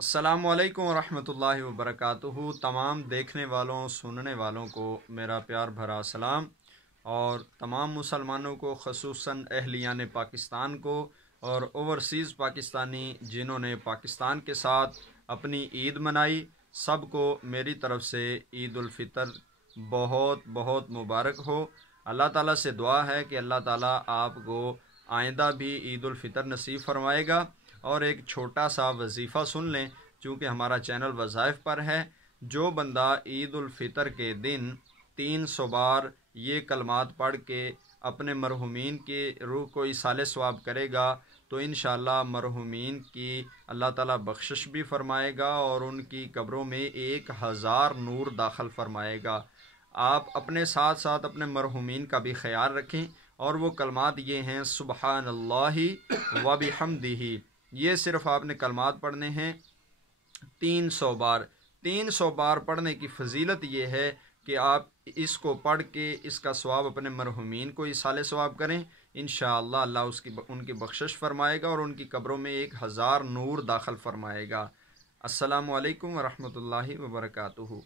अस्सलामु अलैकुम वरहमतुल्लाहि वबरकातुहू। तमाम देखने वालों सुनने वालों को मेरा प्यार भरा सलाम, और तमाम मुसलमानों को ख़ुसूसन अहलियान पाकिस्तान को और ओवरसीज़ पाकिस्तानी जिन्होंने पाकिस्तान के साथ अपनी ईद मनाई, सब को मेरी तरफ़ से ईद उल फ़ितर बहुत बहुत मुबारक हो। अल्लाह ताला से दुआ है कि अल्लाह ताला आपको आइंदा भी ईद उल फ़ितर नसीब फरमाएगा। और एक छोटा सा वजीफ़ा सुन लें, चूँकि हमारा चैनल वज़ाइफ पर है। जो बंदा ईद उल फ़ितर के दिन 300 बार ये कलमात पढ़ के अपने मरहुमीन की रूह को इसाले सवाब करेगा तो इंशाअल्लाह मरहुमीन की अल्लाह ताला बख्शिश भी फरमाएगा और उनकी कब्रों में 1000 नूर दाखिल फरमाएगा। आप अपने साथ साथ अपने मरहुमीन का भी ख्याल रखें, और वो कलमात ये हैं सुबहानल्लाहि व बिहम्दिही। ये सिर्फ आपने कलमात पढ़ने हैं 300 बार। 300 बार पढ़ने की फजीलत ये है कि आप इसको पढ़ के इसका सवाब अपने मरहुमीन को इसाले सवाब करें। इंशाअल्लाह अल्लाह उनकी बख्शिश फरमाएगा और उनकी कब्रों में 1000 नूर दाखिल फरमाएगा। अस्सलामु अलैकुम वरहमतुल्लाहि वबरकातुहू।